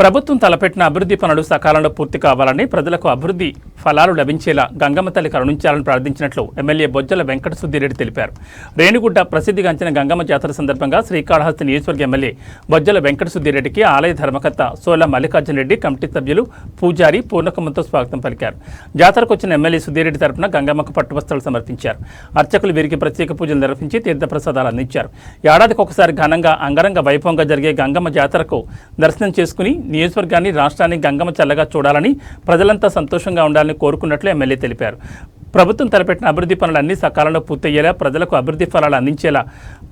ప్రభుత్వం తలపెట్టిన అభివృద్ధి పనులు సకాలంలో పూర్తి కావాలని, ప్రజలకు అభివృద్ధి ఫలాలు లభించేలా గంగమ్మ తల్లి కరుణించాలని ప్రార్థించినట్లు ఎమ్మెల్యే బొజ్జల వెంకట సుద్దిరెడ్డి తెలిపారు. రేణిగుడ్డ ప్రసిద్ధిగాంచిన గంగమ్మ జాతర సందర్భంగా శ్రీకాళహస్తి నియోజకవర్గ ఎమ్మెల్యే బొజ్జల వెంకట సుద్దిరెడ్డికి ఆలయ ధర్మకర్త సోల మల్లికార్జున రెడ్డి, కమిటీ సభ్యులు, పూజారి పూర్ణకుమంతో స్వాగతం పలికారు. జాతరకు వచ్చిన ఎమ్మెల్యే సుద్దిరెడ్డి తరపున గంగమ్మకు పట్టువస్త్రాలు సమర్పించారు. అర్చకులు వీరికి ప్రత్యేక పూజలు నిర్వహించి తీర్థప్రసాదాలు అందించారు. ఏడాదికి ఒకసారి ఘనంగా అంగరంగ వైభవంగా జరిగే గంగమ్మ జాతరకు దర్శనం చేసుకుని నియోజకవర్గాన్ని, రాష్ట్రాన్ని గంగమ్మ చల్లగా చూడాలని, ప్రజలంతా సంతోషంగా ఉండాలని కోరుకున్నట్లు ఎమ్మెల్యే తెలిపారు. ప్రభుత్వం తలపెట్టిన అభివృద్ధి పనులన్నీ సకాలంలో పూర్తయ్యేలా, ప్రజలకు అభివృద్ధి ఫలాలు అందించేలా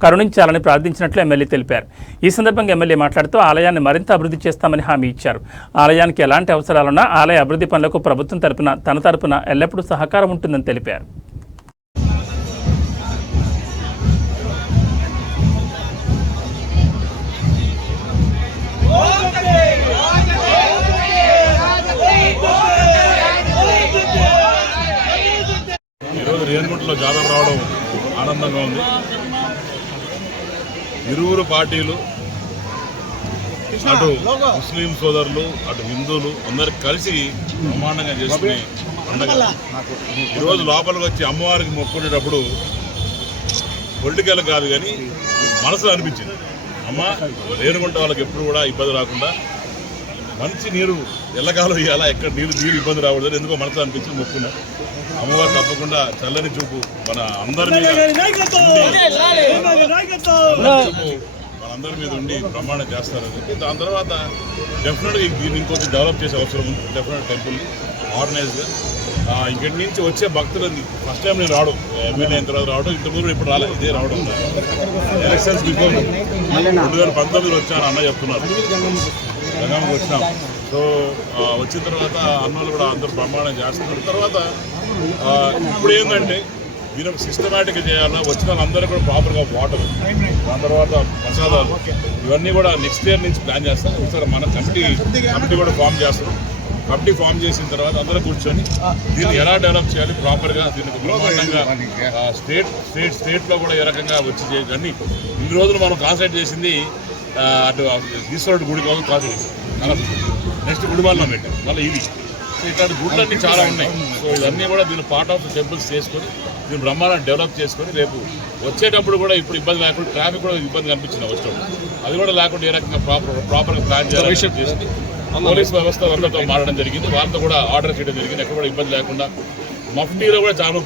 కరుణించాలని ప్రార్థించినట్లు ఎమ్మెల్యే తెలిపారు. ఈ సందర్భంగా ఎమ్మెల్యే మాట్లాడుతూ ఆలయాన్ని మరింత అభివృద్ధి చేస్తామని హామీ ఇచ్చారు. ఆలయానికి ఎలాంటి అవసరాలున్నా ఆలయ అభివృద్ధి పనులకు ప్రభుత్వం తన తరపున ఎల్లప్పుడూ సహకారం ఉంటుందని తెలిపారు. ఈరోజు రేణిగుంటలో జాతర రావడం ఆనందంగా ఉంది. ఇరువురు పార్టీలు, అటు ముస్లిం సోదరులు, అటు హిందువులు అందరు కలిసి బ్రహ్మాండంగా చేసుకునే పండుగ. ఈరోజు లోపలికి వచ్చి అమ్మవారికి మొక్కునేటప్పుడు పొలిటికల్ కాదు కానీ మనసులో అనిపించింది, అమ్మ రేణిగుంట వాళ్ళకి ఎప్పుడు కూడా ఇబ్బంది రాకుండా మంచి నీరు ఎల్లకాలం ఇవ్వాలా, ఎక్కడ నీరు ఇబ్బంది రాకూడదు, ఎందుకో మనసులో అనిపించింది, మొక్కున్నా. అమ్మవారు తప్పకుండా చల్లని చూపు మనందరి మీద ఉండి ప్రమాణం చేస్తారని. దాని తర్వాత డెఫినెట్గా దీన్ని ఇంకొంచెం డెవలప్ చేసే అవసరం ఉంది. డెఫినెట్ టెంపుల్ని ఆర్గనైజ్గా ఇక్కడి నుంచి వచ్చే భక్తులని ఫస్ట్ టైం నేను రావడం, ఎమ్మెల్యే అయిన తర్వాత రావడం, ఇంతకుముందు ఇప్పుడు రాలేదు, ఇదే రావడం. ఎలక్షన్స్ బిఫోర్ 2019 వచ్చాను అన్న చెప్తున్నారు, గంగమ్మకి వచ్చినాం. సో వచ్చిన తర్వాత అన్నోళ్ళు కూడా అందరూ ప్రమాణం చేస్తున్నారు. తర్వాత ఇప్పుడు ఏంటంటే దీనికి సిస్టమేటిక్గా చేయాలా, వచ్చిన వాళ్ళందరూ కూడా ప్రాపర్గా వాటర్, దాని తర్వాత ప్రసాదాలు, ఇవన్నీ కూడా నెక్స్ట్ ఇయర్ నుంచి ప్లాన్ చేస్తాం. ఒకసారి మన కమిటీ కూడా ఫామ్ చేస్తాం. కమిటీ ఫామ్ చేసిన తర్వాత అందరూ కూర్చొని దీన్ని ఎలా డెవలప్ చేయాలి ప్రాపర్గా, దీనికి బ్రహ్మాండంగా స్టేట్లో కూడా ఏ రకంగా వచ్చి చేయాలి అన్ని. ఇన్ని రోజులు మనం కాన్సన్ట్రేట్ చేసింది అటు ఈశ్వరుడు గుడి కోసం కాన్సన్ట్రేట్ చేస్తాం, నెక్స్ట్ గుడివాళ్ళలో పెట్టాం, మళ్ళీ ఇది. సో ఇట్లాంటి గుడ్లన్నీ చాలా ఉన్నాయి. సో ఇవన్నీ కూడా దీన్ని పార్ట్ ఆఫ్ ద టెంపుల్స్ చేసుకొని దీన్ని బ్రహ్మాండంగా డెవలప్ చేసుకొని రేపు వచ్చేటప్పుడు కూడా ఇప్పుడు ఇబ్బంది లేకుండా, ట్రాఫిక్ కూడా ఇబ్బంది కనిపించింది వచ్చేటప్పుడు, అది కూడా లేకుండా ఏ రకంగా ప్రాపర్గా ప్లాన్ చేయాలి చేసి పోలీస్ వ్యవస్థ అందరితో మారడం జరిగింది. వాళ్ళతో కూడా ఆర్డర్ చేయడం జరిగింది, ఎక్కడ కూడా ఇబ్బంది లేకుండా. మఫ్టీలో కూడా చాలా